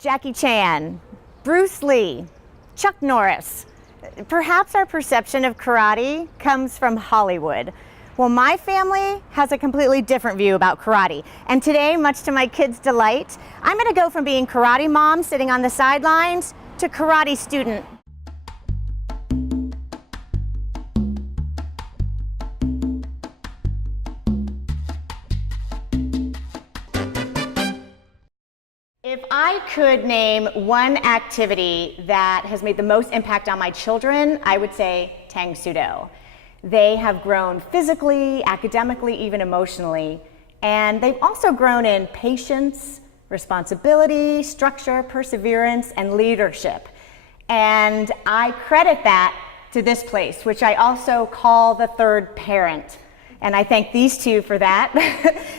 Jackie Chan, Bruce Lee, Chuck Norris. Perhaps our perception of karate comes from Hollywood. Well, my family has a completely different view about karate. And today, much to my kids' delight, I'm gonna go from being karate mom sitting on the sidelines to karate student. If I could name one activity that has made the most impact on my children, I would say Tang Soo Do. They have grown physically, academically, even emotionally, and they've also grown in patience, responsibility, structure, perseverance, and leadership. And I credit that to this place, which I also call the third parent. And I thank these two for that.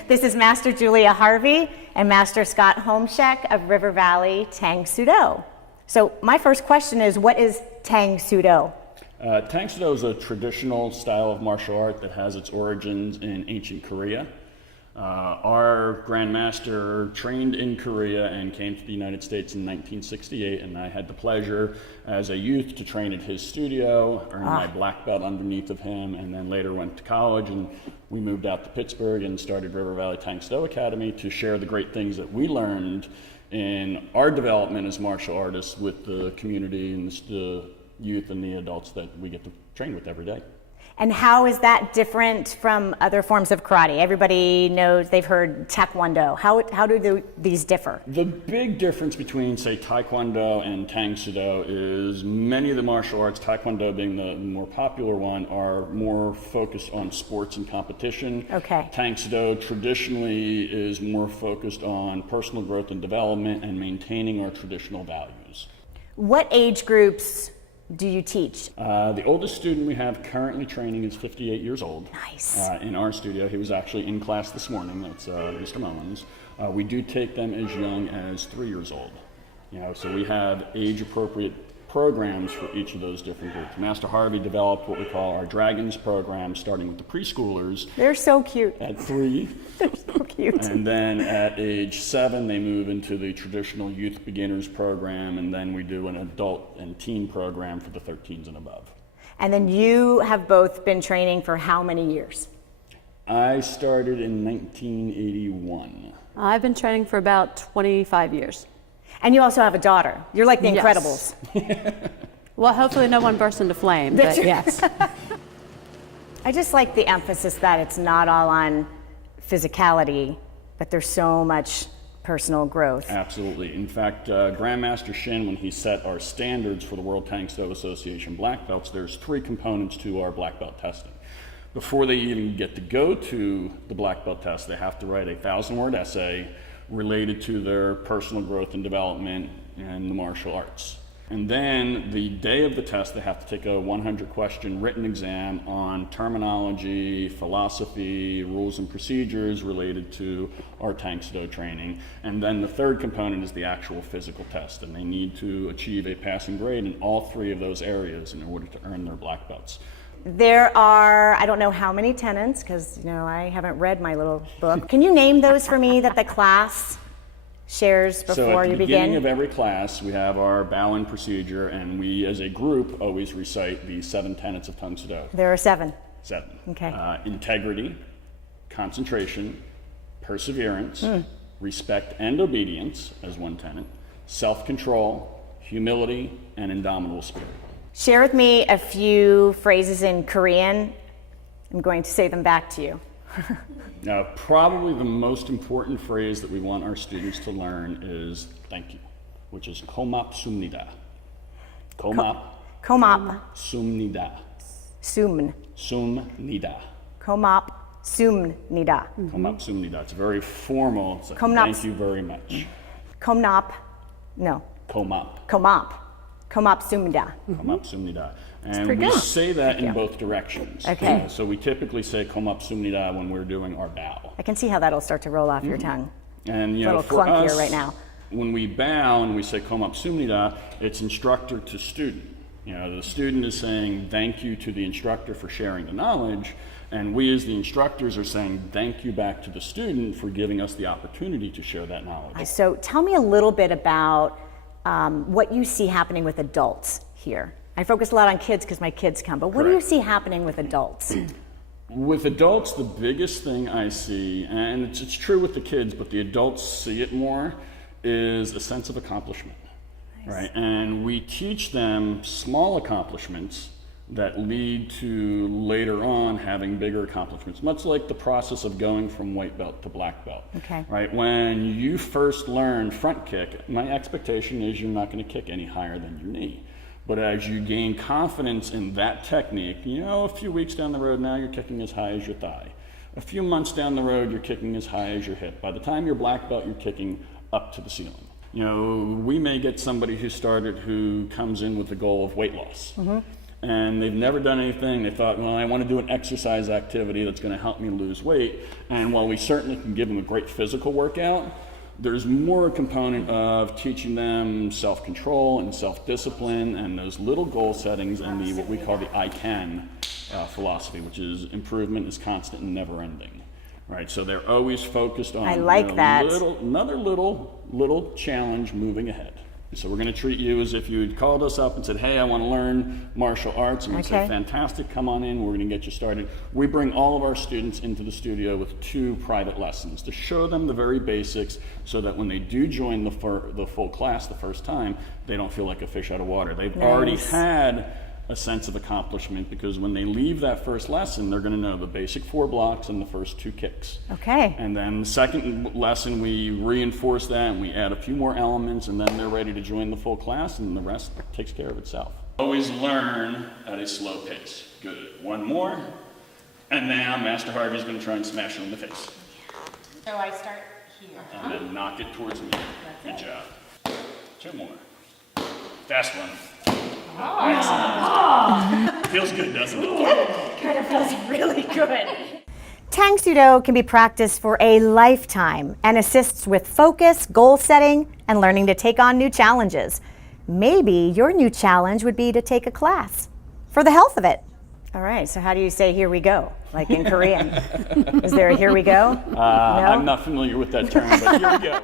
This is Master Julia Harvey and Master Scott Homschek of River Valley Tang Soo Do. So my first question is, what is Tang Soo Do? Tang Soo Do is a traditional style of martial art that has its origins in ancient Korea. Our Grandmaster trained in Korea and came to the United States in 1968, and I had the pleasure as a youth to train at his studio, earn my black belt underneath of him, and then later went to college, and we moved out to Pittsburgh and started River Valley Tang Soo Do Academy to share the great things that we learned in our development as martial artists with the community and the youth and the adults that we get to train with every day. And how is that different from other forms of karate? Everybody knows, they've heard Taekwondo. How do these differ? The big difference between, say, Taekwondo and Tang Soo Do is many of the martial arts, Taekwondo being the more popular one, are more focused on sports and competition. Okay. Tang Soo Do traditionally is more focused on personal growth and development and maintaining our traditional values. What age groups do you teach? The oldest student we have currently training is 58 years old. Nice. In our studio. He was actually in class this morning. That's Mr. Mullins. We do take them as young as 3 years old. So we have age-appropriate programs for each of those different groups. Master Harvey developed what we call our Dragons program, starting with the preschoolers. They're so cute. At 3. They're so cute. And then at age 7, they move into the traditional youth beginners program, and then we do an adult and teen program for the 13s and above. And then you have both been training for how many years? I started in 1981. I've been training for about 25 years. And you also have a daughter. You're like the Yes. Incredibles. Well, hopefully no one bursts into flame, but yes. I just like the emphasis that it's not all on physicality, but there's so much personal growth. Absolutely. In fact, Grandmaster Shin, when he set our standards for the World Tang Soo Do Association black belts, there's 3 components to our black belt testing. Before they even get to go to the black belt test, they have to write a 1,000-word essay related to their personal growth and development and the martial arts. And then the day of the test, they have to take a 100-question written exam on terminology, philosophy, rules and procedures related to our Tang Soo Do training. And then the third component is the actual physical test, and they need to achieve a passing grade in all 3 of those areas in order to earn their black belts. There are, I don't know how many tenets, because I haven't read my little book. Can you name those for me that the class shares before you begin? So at the beginning of every class, we have our bow-in procedure, and we as a group always recite the 7 tenets of Tang Soo Do. There are 7. 7. Okay. Integrity, concentration, perseverance, respect and obedience as one tenet, self-control, humility, and indomitable spirit. Share with me a few phrases in Korean. I'm going to say them back to you. Now, probably the most important phrase that we want our students to learn is thank you, which is 고맙습니다. 고맙습니다. Sumnida. 고맙습니다. Go맙습니다. It's very formal. It's like, 고맙- thank you very much. No. 고맙. 고맙습니다. 고맙습니다. And pretty we good. say that in both directions. Okay. So we typically say 고맙습니다 when we're doing our bow. I can see how that'll start to roll off your tongue. And It's a little for clunkier us, right now. when we bow and we say 고맙습니다, it's instructor to student. The student is saying thank you to the instructor for sharing the knowledge, And we as the instructors are saying thank you back to the student for giving us the opportunity to share that knowledge. So tell me a little bit about what you see happening with adults here. I focus a lot on kids because my kids come, but what do you see happening with adults? With adults, the biggest thing I see, and it's true with the kids, but the adults see it more, is a sense of accomplishment. Right? And we teach them small accomplishments that lead to later on having bigger accomplishments, much like the process of going from white belt to black belt. Okay. Right? When you first learn front kick, my expectation is you're not going to kick any higher than your knee. But as you gain confidence in that technique, a few weeks down the road now you're kicking as high as your thigh. A few months down the road you're kicking as high as your hip. By the time you're black belt, you're kicking up to the ceiling. We may get somebody who comes in with the goal of weight loss. And they've never done anything. They thought, well, I want to do an exercise activity that's going to help me lose weight. And while we certainly can give them a great physical workout, there's more a component of teaching them self-control and self-discipline and those little goal settings and what we call the I can philosophy, which is improvement is constant and never ending. Right, so they're always focused on another little challenge moving ahead. So we're going to treat you as if you'd called us up and said, hey, I want to learn martial arts. And we'd say, fantastic, come on in, we're going to get you started. We bring all of our students into the studio with 2 private lessons to show them the very basics so that when they do join the full class the first time, they don't feel like a fish out of water. They've already had a sense of accomplishment because when they leave that first lesson, they're going to know the basic 4 blocks and the first 2 kicks. Okay. And then the second lesson, we reinforce that and we add a few more elements and then they're ready to join the full class and the rest takes care of itself. Always learn at a slow pace. Good. One more. And now Master Harvey's going to try and smash you in the face. So I start here. And then knock it towards me. Good job. 2 more. Fast one. Excellent. Feels good, doesn't it? Kind of feels really good. Tang Soo Do can be practiced for a lifetime and assists with focus, goal setting, and learning to take on new challenges. Maybe your new challenge would be to take a class for the health of it. All right, so how do you say here we go, like in Korean? Is there a here we go? No? I'm not familiar with that term, but here we go.